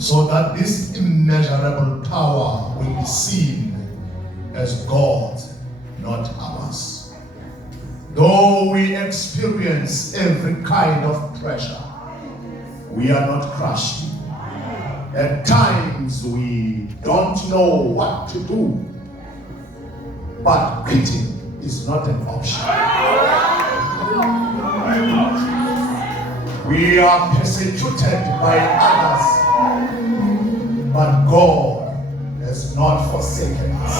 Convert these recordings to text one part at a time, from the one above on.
so that this immeasurable power will be seen as God's, not ours. Though we experience every kind of pressure, we are not crushed. At times we don't know what to do, but quitting is not an option. We are persecuted by others, but God has not forsaken us.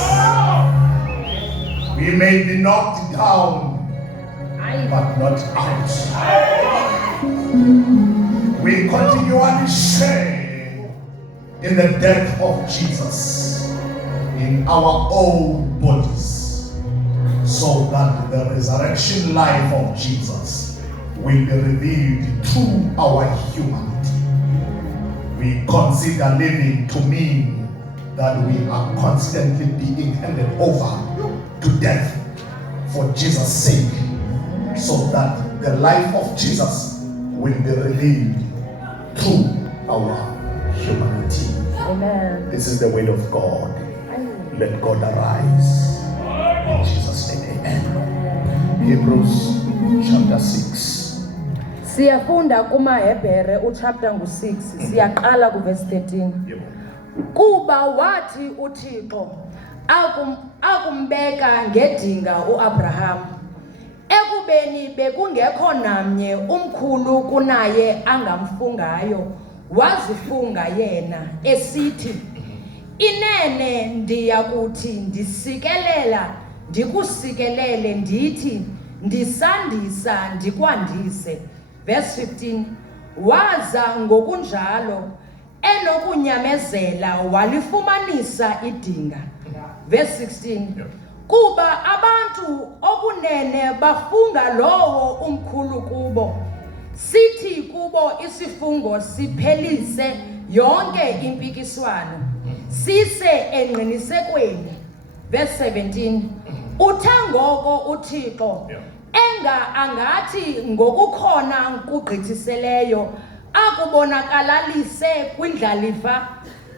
We may be knocked down, but not out. We continually share in the death of Jesus in our own bodies, so that the resurrection life of Jesus will be revealed through our humanity. We consider living to mean that we are constantly being handed over to death for Jesus' sake, so that the life of Jesus will be revealed through our humanity. Amen. This is the word of God. Let God arise. In Jesus' name, amen. Hebrews chapter 6. Siyafunda kumaHebhere uchapter ngu-6, siyaqala kuverse 13. Kuba wathi uThixo akumbeka ngedinga uAbraham, ekubeni bekungekho namnye umkhulu kunaye angamfungayo, wazifunga yena esithi, inene ndiyakuthi ndisikelela ndikusikelele ndithi ndisandisa ndikwandise. Verse 15, waza ngokunjalo enokunyamezela walifumanisa idinga. Verse 16, kuba abantu okunene bafunga lowo umkhulu kubo, sithi kubo isifungo siphelise yonke impikiswano, sise engqinisekweni. Verse 17, uthe ngoko uThixo angathi ngokukhona kugqithiseleyo akubonakalalise kwindlalifa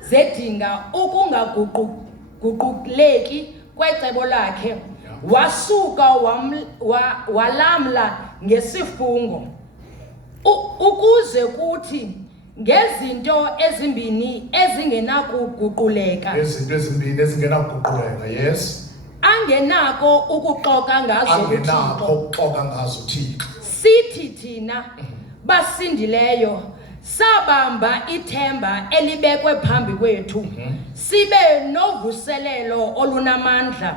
zedinga ukungaguquleki kwecebo lakhe, wasuka walamla ngesifungo, ukuze kuthi ngezinto ezimbini ezingenakuguquleka, yes, angenako ukuxoka ngazo Thixo. Sithi thina basindileyo sabamba ithemba elibekwe phambi kwethu, sibe novuselelo olunamandla.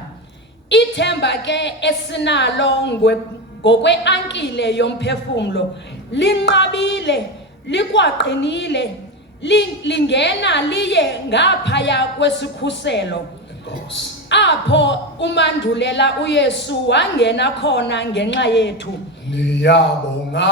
Ithemba ke esinalo ngokweankile yomphefumlo linqabile, likwaqinile, lingena liye ngaphaya kwesikhuselo, apho umandulela uYesu wangena khona ngenxa yethu. Niyabonga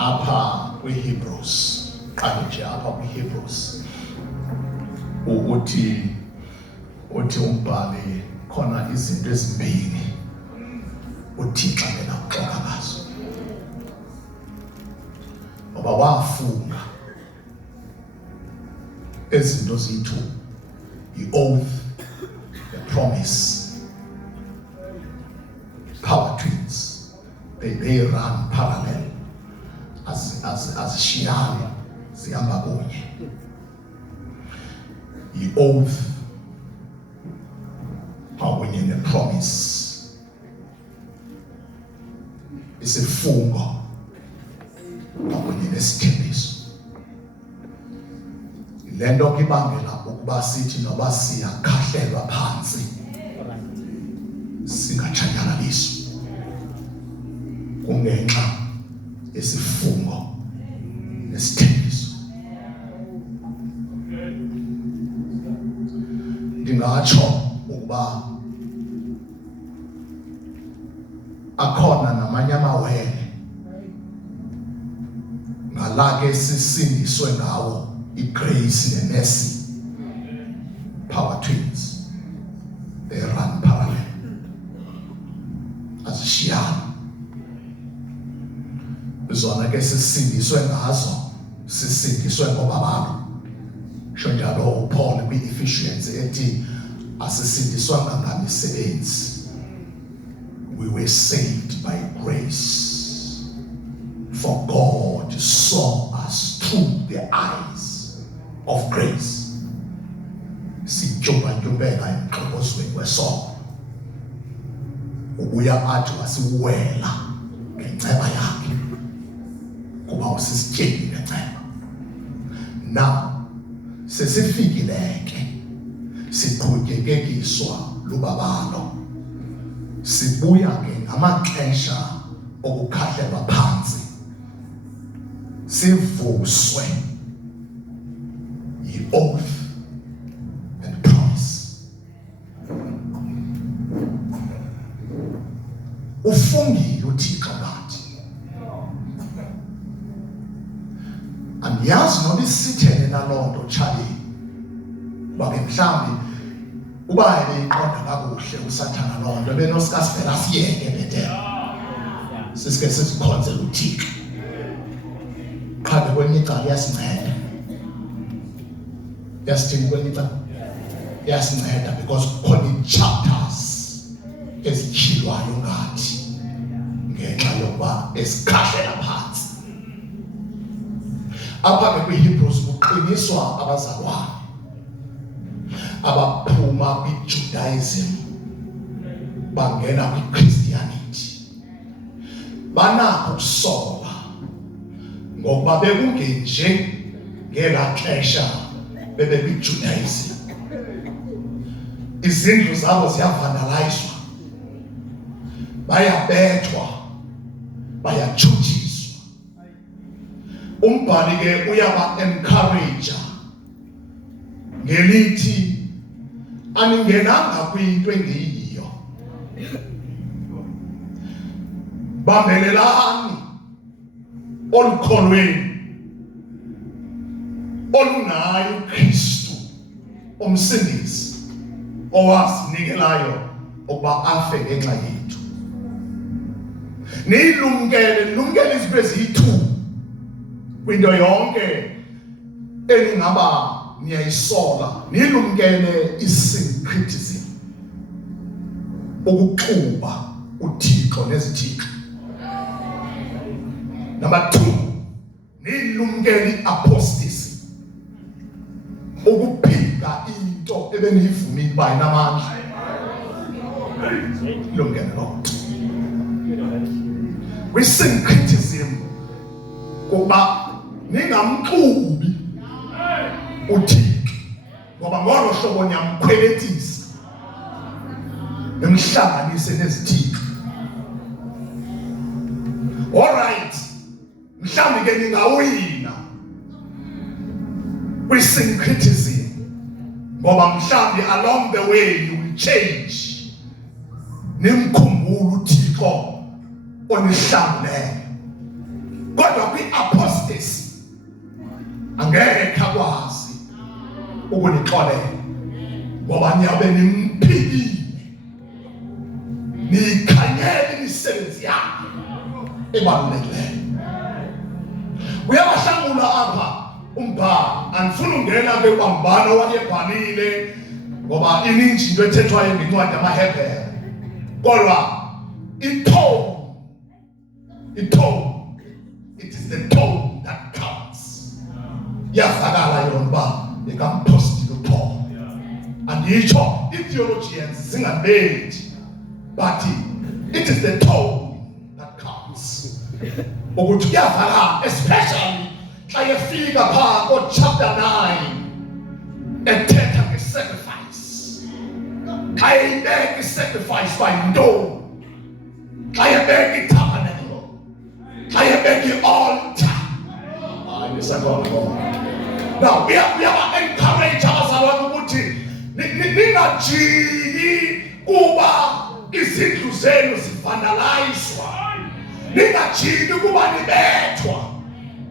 apha kwi-Hebrews qale nje apha kwi-Hebrews uthi umbhali khona izinto ezimbili uThixo engaxoxa ngazo ngoba wafunga ezinto zethu, i-oath, the promise, power twins, they run parallel as shiyane zihamba kunye. I-oath kunye ne-promise, isifungo kunye nesithembiso. Le nto ke ibangela ukuba sithi noba siyakhahlelwa phantsi singatshatyalaliswa kungenxa yesifungo nesithembiso. Ndingatsho ukuba akhona namanye amawele ngalake sisindiswe ngawo, i-grace ne-mercy, power twins, they run parallel azishiyana. Zona ke sisindiswe ngazo, sisindiswe ngoba abantu sho njalo uPaul kwi-Ephesians ethi asisindiswanga ngamisebenzi, we were saved by grace, for God saw us through the eyes of grace. Sityumba-tyumbeka emxokozweni wesono, ubuya athi wasiwela ngenceba yakhe kuba usisityeni ngenceba. Now sesifikile ke siqhutyekekiswa lubabalo, sibuya ke ngamaxesha okukhahlelwa phantsi, sivuswe yi-oath and promise. Ufungile uThixo ngathi, andiyazi noba isithele naloo nto tshali, uba ke mhlawumbi uba beyiqonda kakuhle usathana loo nto benosikasivela siyeke bhetele sisike sizikhonzele uThixo. Qha kwelinye icala iyasinceda, iyasithini kwelinye icala, iyasinceda because kukhona ii-chapters ezityhilwayo ngathi ngenxa yokuba esikhahlela phantsi. Apha ke kwi-Hebrews kuqiniswa abazalwane abaphuma kwi-Judaism bangena kwi-Christianity, banakho ukusola ngokuba bekungenje ngela xesha bebe kwi-Judaism. Izindlu zabo ziyavandalizwa, bayabethwa, bayatshutshiswa. Umbhali ke uyaba-encourage ngelithi aningenanga kwinto engeyiyo, bambelelani olukholweni olunayo uKristu umsindisi owasinikelayo ukuba afe ngenxa yethu. Nilumkele izinto eziyi-2 kwinto yonke eningaba niyayisola. Nilumkele i-syncretism, ukuxuba uThixo nezithixo. Number 2, nilumkele i-apostasy, ukuphika into ebeniyivumile uba inamandla. Ilumkele loo nto. Kwi-syncretism kuba ningamxubi uThixo, ngoba ngolo hlobo niyamkhweletisa, nimhlanganise nezithixo. Alright, mhlawumbi ke ningawina kwi-syncretism ngoba mhlawumbi along the way you will change, nimkhumbule uThixo onihlanguleyo. kodwa kwi-apostasy angeke akwazi ukunixolela ngoba niyabe nimphikile, nikhanyele imisebenzi yakhe ebalulekileyo. Uyabahlangula apha umbhalo, andifuna ungena kwibambano wayebhalile ngoba ininji into ethethwayo ngencwadi yamaHebhere, kodwa itone, it is the tone that counts. Yazakala yona uba ekampostile uPaul. Anditsho i-theologians zingabethi, but it is the tone that counts. Ukuthi kuyazakala, especially xa yefika phaa ko-chapter 9 ethetha nge-sacrifice. Xa yibeka i-sacrifice bayintoni, xa yebeka i-tabernacle, xa yebeka i-altar. Hayi nisakona. Now encourage abazalwane ukuthi ningajiki kuba izindlu zenu zivandalizwa, ningajiki kuba nibethwa,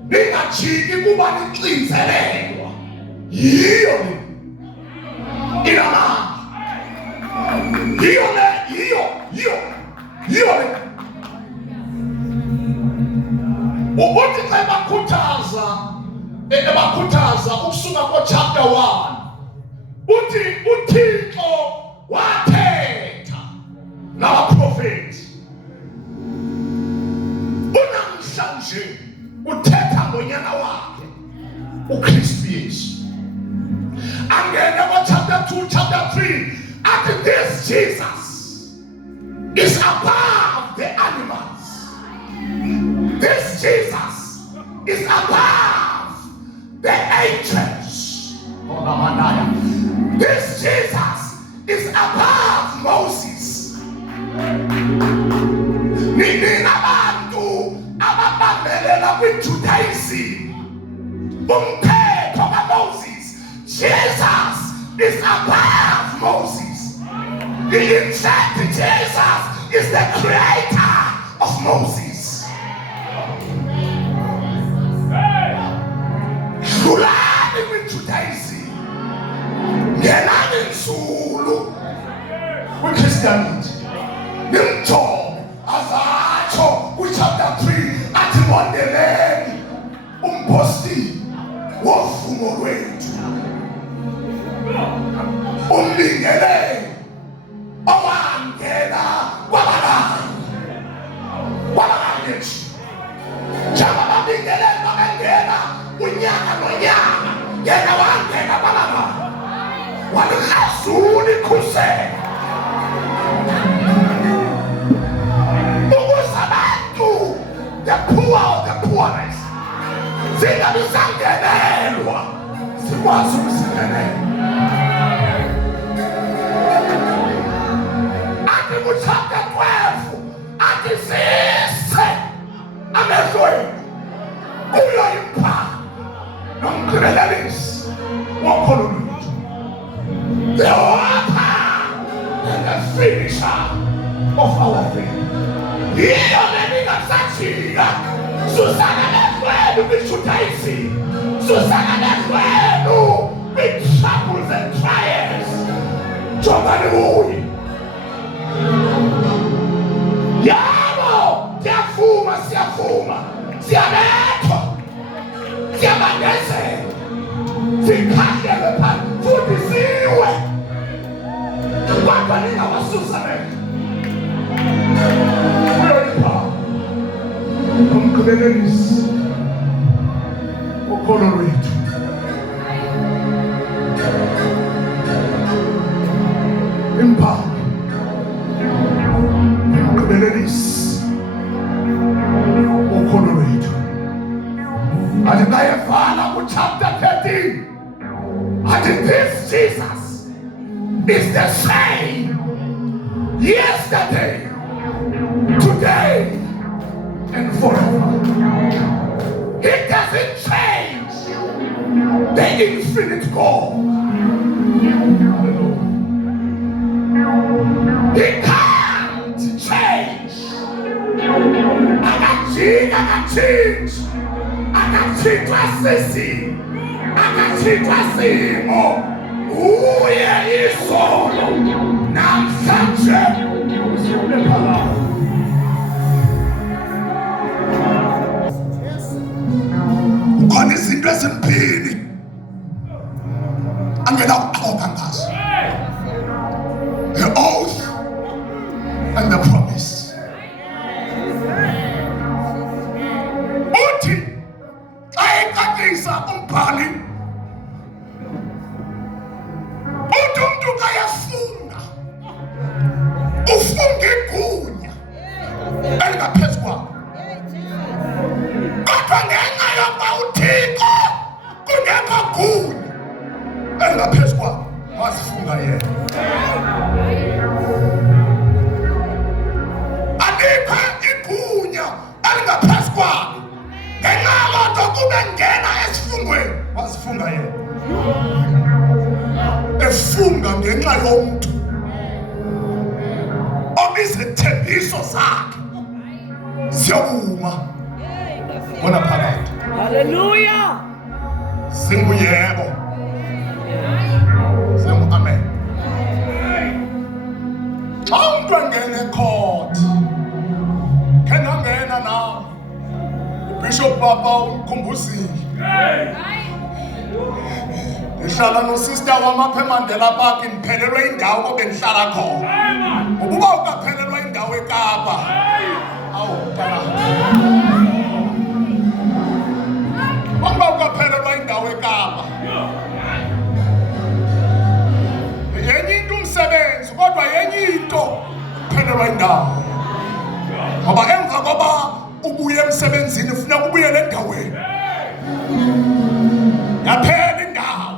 ningajiki kuba nixinzelelwa. Yiyo le inamandla, yiyo le ukuthi xa ebakhuthaza ukusuka ko-chapter 1 uthi uThixo wathetha nabaprofethi, unamhlanje uthetha ngonyana wakhe uKristu Yesu. Angena ko-chapter 2, chapter 3 athi this Jesus is above the animals. This Jesus is above the angels. This Jesus is above Moses. Ninabantu ababambelela kwi-Judaism umthetho kaMoses. Jesus is above Moses. In fact, Jesus is the creator of Moses. Dlulani kwi-Judaism, ngenani nzulu kwi-Christianity. Nimjonge azatsho kwi-chapter 3 athi mondeleni umpostile wovumo lwethu, umbingeleli owangena kwabanye nje. Njengoba babingeleli babengena unyaka nonyaka, yena wangena kwabanye walihazula ikhusela ukuze abantu, the poor of the poorest, zingabi zangenelwa, zikwazi ukuzingenela. Athi ku-chapter 12 athi sise amehlweni kuyo impala nomgqibelelisi wokholo lwethu, the author and the finisher of our faith. Yiyo leningasajika, susana nehlwenu kwi-Judaism, susana nehlwenu kwi-troubles and trials. Jongani kuye. Yabo, siyavuma, siyabethwa, siyabandezela, sikhahlelwe phansi futhi siwe, kodwa ningawasusa bena. Uyolipha umgqibelelisi wokholo lwethu. Imphamvu umgqibelelisi wokholo lwethu. Athi nayevala ku-chapter 13 athi this Jesus is the same yesterday, today, and forever. He doesn't change. The infinite God. He can't change. Akajika akatshintshi, akatshintshwa sisi, akatshintshwa simo. Uye izolo namhlanje khona izinto ezimbili angena ukuxoka ngazo, the oath and the promise. Uthi xa ecacisa umbhali uthi umntu xa efunga ufunga igunya elingaphezu kwakho, kodwa ngenxa yokuba uThixo kungekho gunya elingaphezu kwakho wazifunga yena. Alikho igunya elingaphezu kwakho, ngenxa yaloo nto kube ngena esifungweni wazifunga yena. Efunga ngenxa yomntu obizithembiso zakhe ziyokuma bona phakathi. Hallelujah. Singuyebo, singu amen. Xa umntu engena ecourt, khe ndangena nawe uBishop Papa uMkhumbuzile, ndihlala nosista wam apha eMandela Park, ndiphelelwe indawo kobe ndihlala khona. Ukuba ukaphelelwa indawo eKapa, awu ukuba ukaphelelwa indawo eKapa, yenye into umsebenzi, kodwa yenye into uphelelwa indawo. Ngoba emva koba ubuye emsebenzini funeka ubuyele endaweni, yaphela indawo.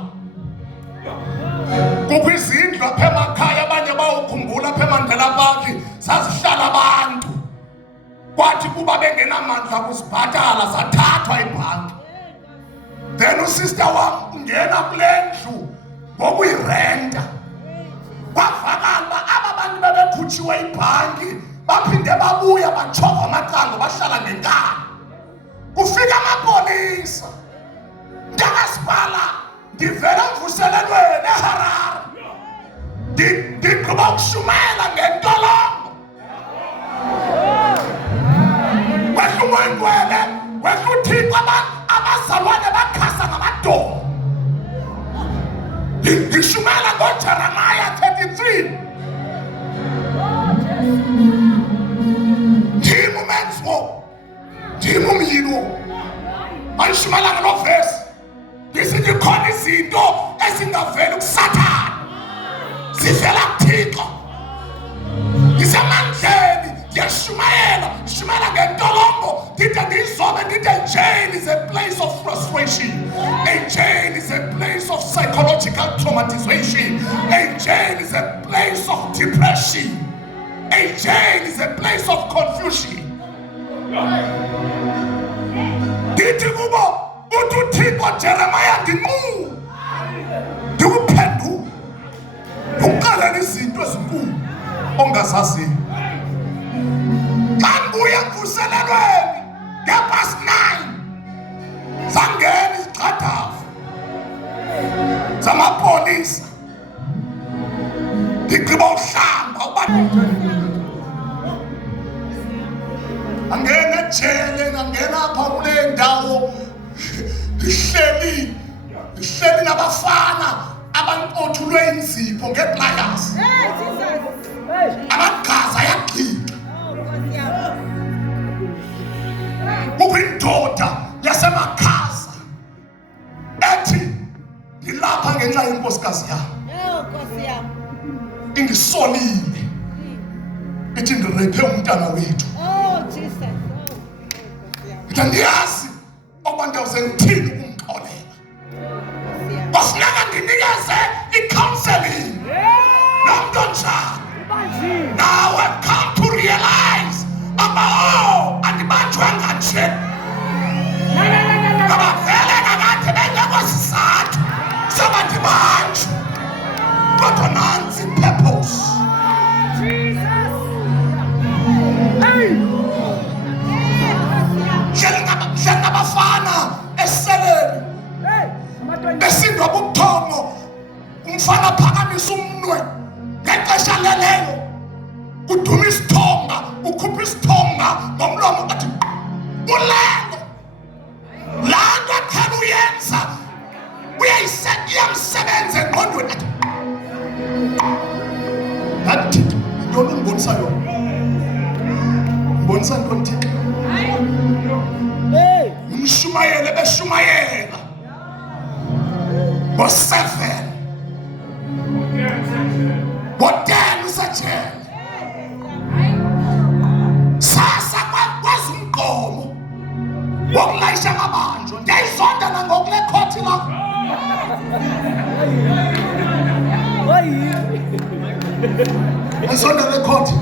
Kukho izindlu apha emakhaya, abanye bawukhumbula apha eMandela Park zazihlala abantu, kwathi kuba bengenamandla kuzibhatala zathathwa ibhanki. Then usister wam ungena kule ndlu ngokuyirenta, kwavakala uba aba bantu bebekhutshiwe ibhanki baphinde babuya batshova amacango bahlala ngenkani. Kufika amapolisa, ndakasibhala ndivela mvuselelweni eHarare, ndigqiba ukushumayela ngentolongo. Wehla umoyingcwele, wehla uThixo, abazalwane bakhasa ngamadolo. Ngishumayela ngoJeremiah 33. Ndim umenzi wo, ndim umyili wo. Ayishumayela ngalo vesi, ndisithi khona izinto ezingaveli kuSathane zivela kuThixo. Ndisemandleni ndiyashumayela ngentolongo, ndide ndiyizobe ndithi jail is a place of frustration, a jail is a place of psychological traumatization, a jail is a place of depression, a jail is a place of confusion. Ndithi kubo uthi uThixo Jeremiah ndinqu ndikuphendule ukuxelela izinto ezinkulu ongazaziyo. Xa ndibuya emvuselelweni nge-9:30 zangena izigxadavu zamapolisa, ndigqiba uhlamba uba angena ejele, ngangena apha kule ndawo ndihleli nabafana abankothulwe inzipho ngeeplayas, amagazi ayagxika. Kukho indoda yaseMakhaza ethi ndilapha ngenxa yenkosikazi yam, indisolile, ithi ndirephe umntana wethu. Ndiyazi ukuba ndiyawuze ndithini ukumxolela. Kwafuneka ndinikeze i-counseling nomntu onjani. Now I've come to realize andibanjwanga nje, ngoba vele kakade bengekho sizathu soba ndibanjwe, kodwa nansi purpose. Njenga ufunwe ngexesha leleyo uduma isithonga ukhupha isithonga ngomlomo athi ulele laa nto athanda uyenza iyamsebenza engqondweni athi Thixo yintoni undibonisa yona mbonisa ntoni Thixo umshumayele beshumayela ngo-7 ngo-10 usajele sasa kwazi umgqomo wokulayisha amabanjwa ndiyayizonda nangokule khothi lakho ayizonda le khothi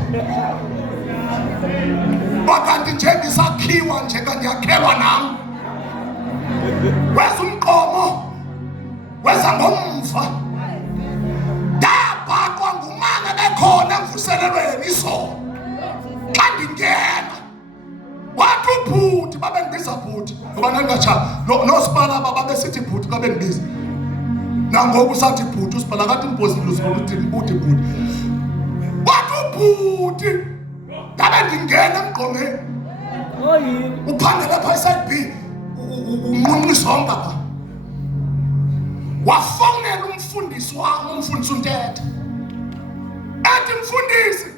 bakanti njengisakhiwa njengandiyakhelwa nam weza umgqomo weza ngomva ndabhaqwa ngumana bekhona emvuselelweni izolo xa ndingena wathi ubhuti babendibiza bhuti ngoba ndandingatsha nosipala babesithi bhuti babendibiza nangoku sathi bhuti usibhala kathi impossible uthini bhuti wathi ubhuti ndabe ndingena emgqomeni uphangela phaa iside B unqunqa isonka pha wafowunela umfundisi wam umfundisi uNtethe ethi mfundisi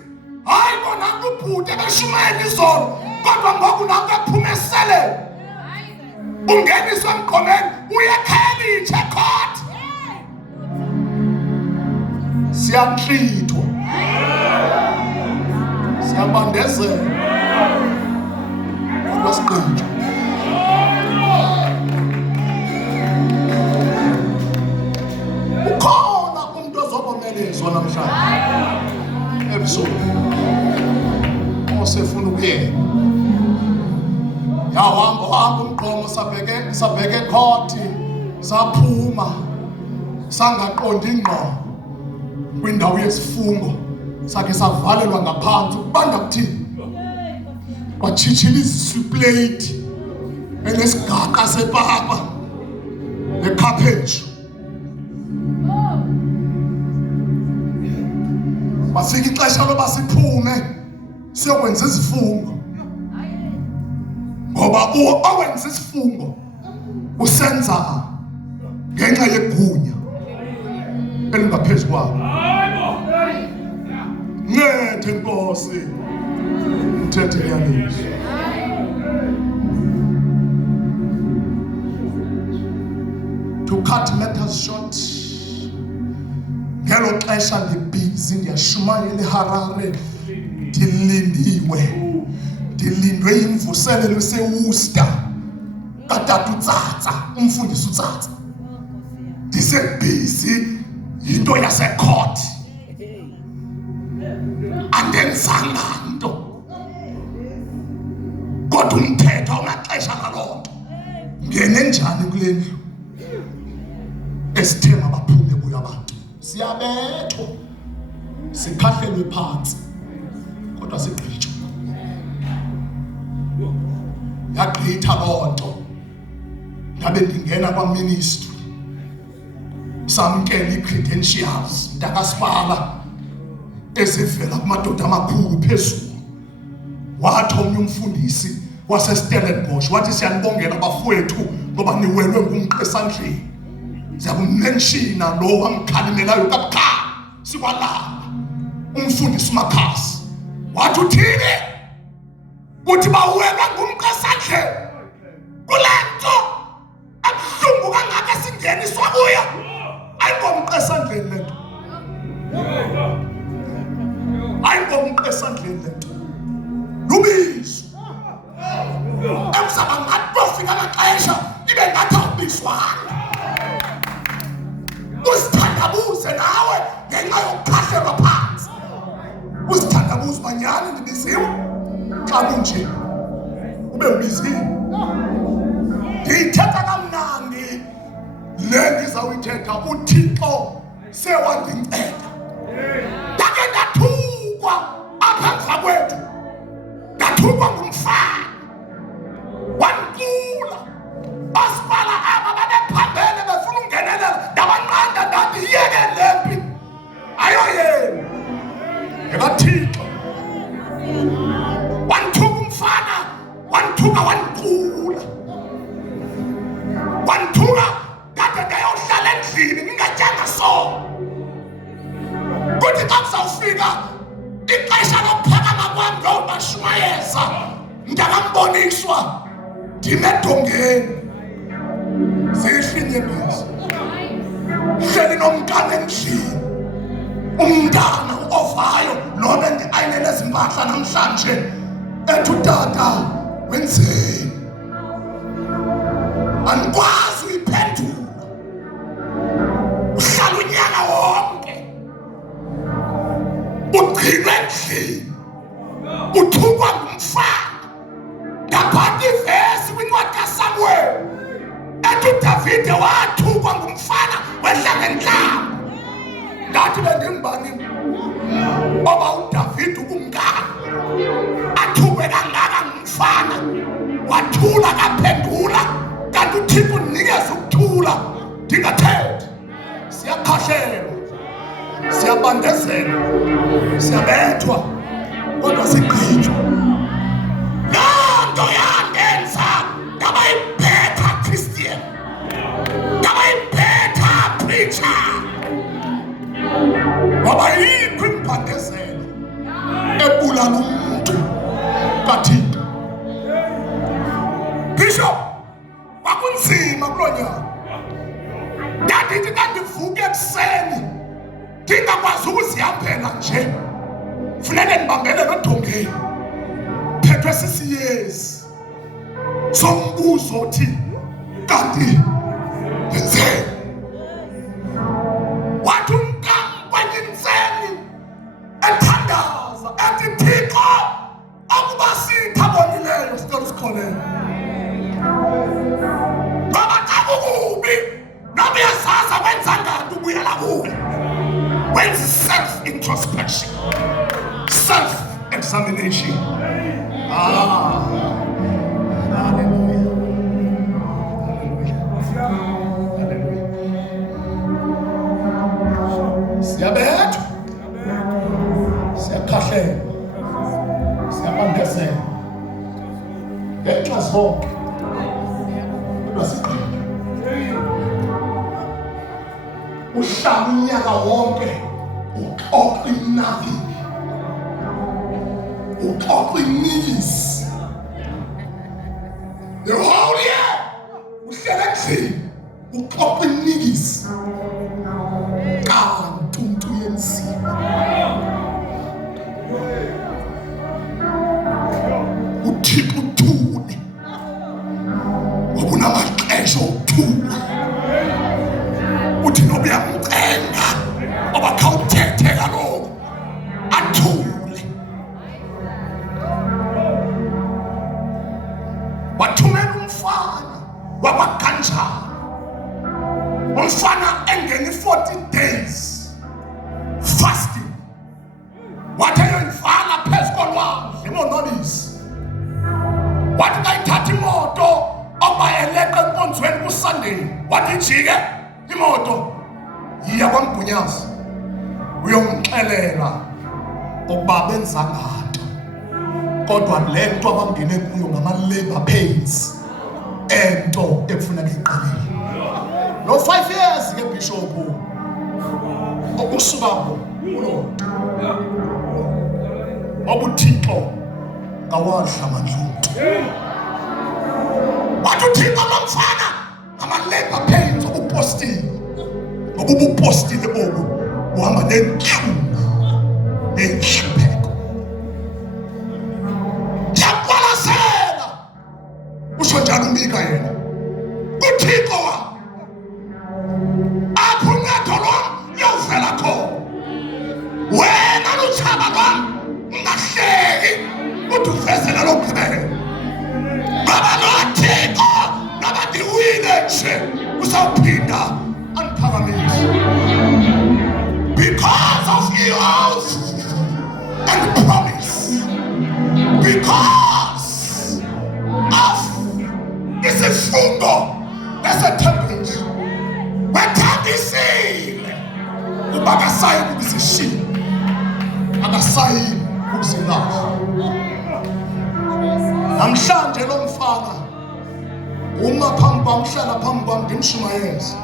hayi bona ubhuti ebeshumayela izolo kodwa ngoku nanto ephuma eseleni ungeniswe emgqomeni uyekhayelitshe court siyantlithwa siyabandezela kodwa siqinjwe ukhona umuntu ozobomelezwa namhlanje ebusuku osefuna ukuyena yahamba umgqomo sabheke court saphuma sangaqondi ngqo kwindawo yesifungo sakhe savalelwa ngaphansi ukubanda kuthini wachitshilizisa iplate enesigaqa sepapa nekhaphetshu bafika ixesha loba siphume siyokwenza izifungo ngoba owenza isifungo usenza ngenxa yegunya elingaphezu kwabo ncede Nkosi mthethe yalezwi to cut matters short ngelo xesha ndibhizi ndiyashumayela eHarare ndilindwe imvuselelo seWorcester katata uTsatsa umfundisi uTsatsa ndisebhizi yinto yasecourt andenzanga nto kodwa umthetho unaxesha ngaloo nto ngene njani kule ndlu esithema baphume kuyo abantu siyabethwa sikhahlelwe phansi kodwa sigqitshwa yagqitha loo nto ndabe ndingena kwaministry samkela ii-credentials ndakasipala ezivela kumadoda amakhulu phezulu wathi omnye umfundisi waseStellenbosch wathi siyanibongela bafowethu ngoba niwelwe ngumqesandleni siyakumenshina lo wamkhalimelayo kabukhali sikwalamba umfundisi uMakhasi wathi uthini uthi bawelwa ngumqesandleni kule nto abuhlungu kangaka singeniswa kuyo ayingomqesandleni le nto ayingomqesandleni le nto lubizo emzaba ngathi bofika amaxesha ibe ngathi awubizwana uzithandabuze nawe ngenxa yokukhahlelwa phansi uzithandabuze banyani ndibiziwe xa kunje ube ubiziwe ndiyithetha kamnandi le ndizawuyithetha uThixo sewandinceda ndake ndathukwa apha emva kwethu ndathukwa ngumfana wankula basibala aba babephambene befuna ungenelela ndabanqanda ndathi yeke lempi ayo ndimedongeni zihlinye bese hleli nomntana endlini umntana ovayo lona ayinele ezimpahla namhlanje ethi utata wenzeni andikwazi uyiphendula uhlala unyaka wonke ugcinwe endlini uthukwa ngumfana ngaphathi ivesi kwincwadi kaSamuel ethi uDavide wathukwa ngumfana wedla ngentlamba ndathi bendimbani oba uDavide ukumngaka athukwe kangaka ngumfana wathula kaphendula kanti uThixo unikeza ukuthula ndingathethi siyakhahlelwa siyabandezelwa siyabethwa kodwa sigqitshwa nanto yandenza ngabayibhetha Christian ngabayibhetha preacher ngoba yikho impandezelo ebulala umuntu kaThixo. Bishop kwakunzima kulo nyaka ndandithi kandivuke ekuseni ndingakwazi ukuzihambela nje funeke ndibambele nodongeni phethwe sisiyezi sombuzo othi kanti wenzeni wathi umkamkwanyinseni ethandaza ethi Thixo akuba sitha bonileyo sicela usikholele ngoba xa kukubi noma uyazaza wenza ngani ubuyela kuwe wenza self-introspection self-examination. Hallelujah. Siyabethwa siyakhahlelwa siyabandezela ngenxa zonke kodwa sigqile uhlala unyaka wonke uxoxa inafiki uxoxa inikisi the whole year uhlala endlini uxoxa inikisi kanti umuntu uyenzima uThixo uthule ngokunamaxesha okuthula uthi noba uyamcenga oba khawuthethe kaloku athule wathumela umfana wakwaGanjana umfana engene 40 days fasting wathi eyoyivala phezu kolwandle imonwabisi wathi kayithatha imoto oba eleqa enkonzweni kuSunday wathi jike imoto yiya kwaMgunyazi uyongixelela ukuba benza nganto kodwa le nto abangene kuyo ngama-labor pains ento ekufuneka iqalile lo 5 years ke bishop ukusuka kulo ngoba uThixo kawadla amadlungu wathi uThixo lomfana ama-labor pains ubupostile ngoba ubupostile obu uhamba nenhlungu nenhlupheko yaqwalasela usho njalo uMika yena uThixo apho unyathelo lwam luyovela khona wena lutshaba lwam ungahleki uthi uveze nalokugqibela ngoba lo Thixo noba ndiwile nje uzawuphinda andiphakamise because of your oath and promise because of isifungo esethembile wethembisile uba akasayi ukuzishiya akasayi ukuzilahla namhlanje lo mfana uma phambi kwam uhlala phambi kwam ndimshumayeza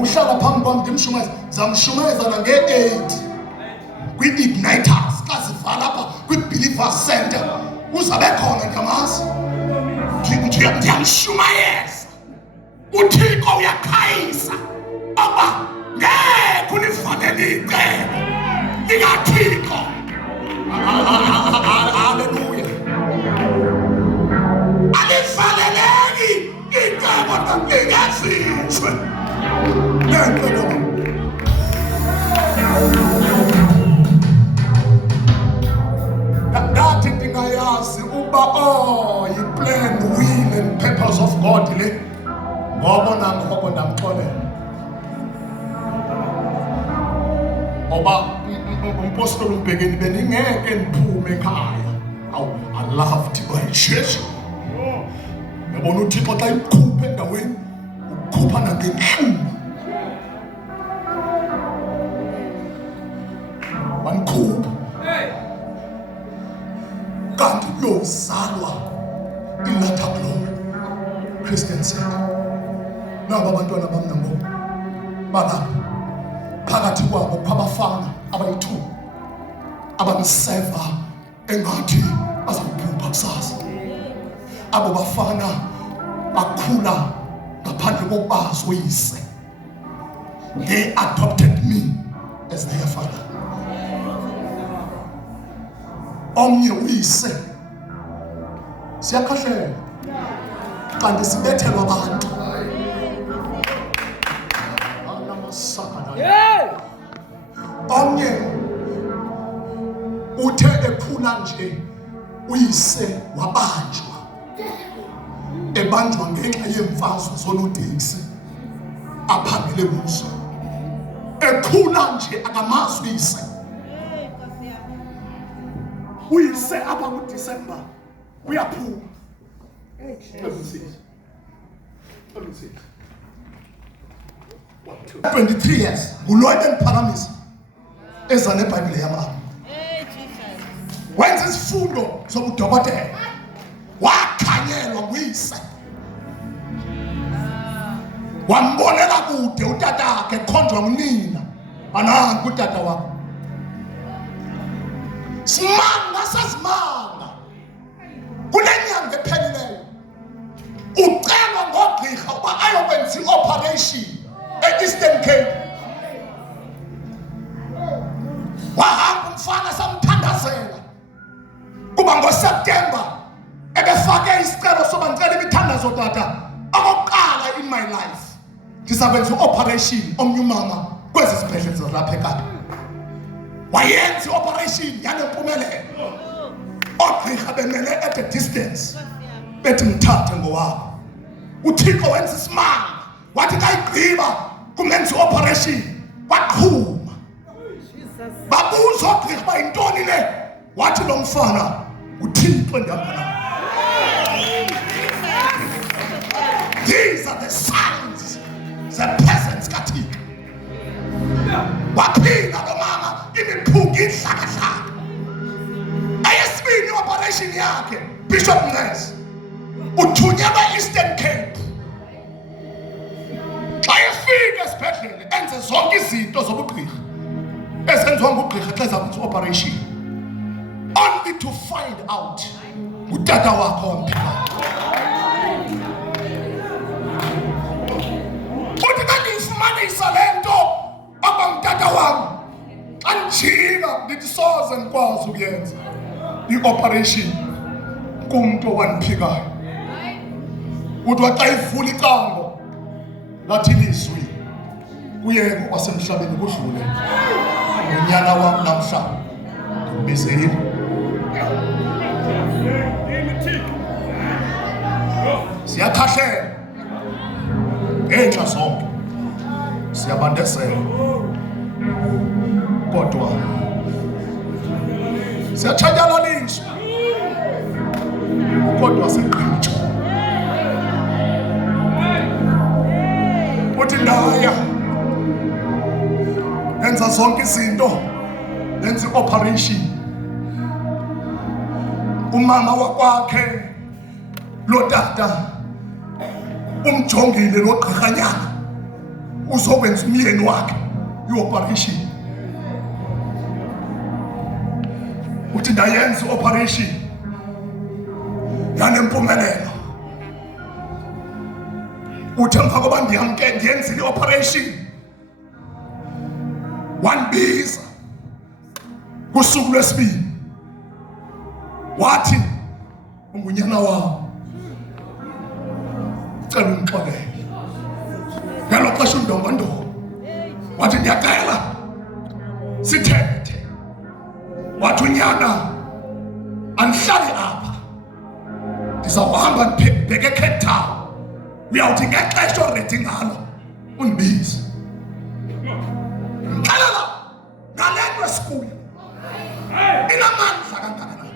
uhlala phambi kwam ndimshumayeza zamshumayeza nange-8 kwi-igniters xa sivala apha kwi-Believers Center uzabe khona ngiyamazi. Ndiyamshumayeza uThixo uyakhayisa oba ngeke ulifanele icebo likaThixo. Haleluya. Alifaneleki icebo lingezinzwe. That ndingayazi uba yi-plan, will and purpose of God le ngobo nangobo ndamxolela. Oba umpostoli uMbhekeni beningeke niphume ekhaya. I loved my church. Yabona uThixo xa ikhupha endaweni ukhupha nangenhlungu. Wankhupha. Kanti lozalwa ilatha glory. Christian said. Nabo abantwana bami nangoku balapha phakathi kwabo kwabafana abayi-2 abangiseva engathi bazawubhubha kusasa. Abo bafana bakhula ngaphandle kokubazi uyise. They adopted me as their father. Omnye uyise siyakhahlela kanti sibethelwa abantu. Omnye uthe ekhula nje uyise wabanjwa. Ebanjwa ngenxa yemfazwe zonoteksi aphangele kuzo. Ekhula nje akamazi uyise. Uyise aba kuDisemba uyaphuma. 23 years nguloyo beniphakamisa eza neBhayibhile yamama. Wenza isifundo zobudokotela wakhanyelwa nguyise. Wambonela kude utata wakhe ekhonjwa ngunina. Anangu utata wakhe. Simanga sazimanga kule nyanga ephelileyo ucelwa ngogqirha uba ayokwenza i-operation e-Eastern Cape. Wahamba umfana samthandazela kuba ngoSeptember ebefake isicelo soba ngicela imithandazo tata okokuqala in my life ndizakwenza i-operation omnye umama kwezi zibhedlela zalapha eKapa. Wayenza i-operation yanempumelelo. Ogqirha bemele at a distance bethi mthathe ngowakho. uThixo wenza isimanga wathi kayigqiba kumenza i-operation waqhuma. Babuza ogqirha uba yintoni le, wathi lo mfana uThixo endihamba naye. These are the signs, the presence kaThixo. Waphila lo mama imiphuki idlakahlaka. Eyesibini i-operation yakhe Bishop Ness uthunyelwa Eastern Cape. Xa efika esibhedlele enze zonke izinto zobugqirha ezenziwa ngugqirha xa ezakwenza i-operation, only to find out utata wakhe wamphilayo. Uthi kandiyifumanisa le nto apha mtata wami xa ndijika ndithi soze ndikwazi ukuyenza i-operation kumntu owandiphikayo. Kuthiwa xa ivula icango lathi ilizwi kuyeko wasemhlabeni kudlule unyana wam namhlanje ndikubizile. Siyakhahlela ngenxa zonke, siyabandezela kodwa siyatshatyalaliswa kodwa sigqitshwa. Uthi ndaya yenza zonke izinto, yenza i-operation. Umama wakwakhe lo tata umjongile lo gqirhanyana uzokwenza umyeni wakhe i-operation. Uthi ndayenza i-operation yanempumelelo. Uthe emva koba ndiyenzile i-operation wandibiza kusuku lwesibili wathi ungunyana wam, cela undixolele. Ngelo xesha undongondongo wathi ndiyacela sithethe. Wathi unyana andihlali apha, ndizawuhamba ndibheke eCape Town, uyawuthi ngexesha oredi ngalo undibize. Ndixelela ngale nto esikuyo inamandla kangakanani.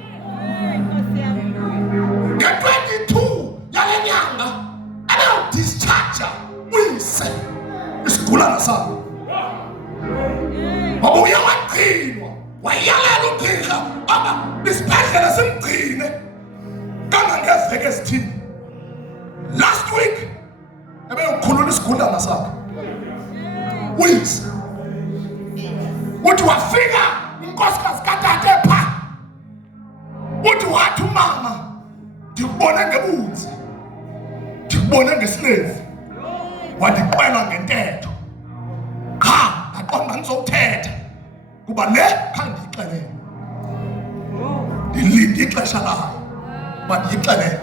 Nge-22 yale nyanga ebewudischarja uyise isigulana sakhe. Wabuye waqhinwa, wayalela ugqirha aba isibhedlele simgcine kangangeveki ezithile. Last week ebewukhulula isigulana sakhe uyise. Uthi wafika unkosikazi katate pha, uthi wathi umama ndikubone ngebunzi, ndikubone ngesilevu, wandixela ngentetho. Ngaqonda ngizothetha kuba le khandiyixelele, ndilinde ixesha layo uba ndiyixelele.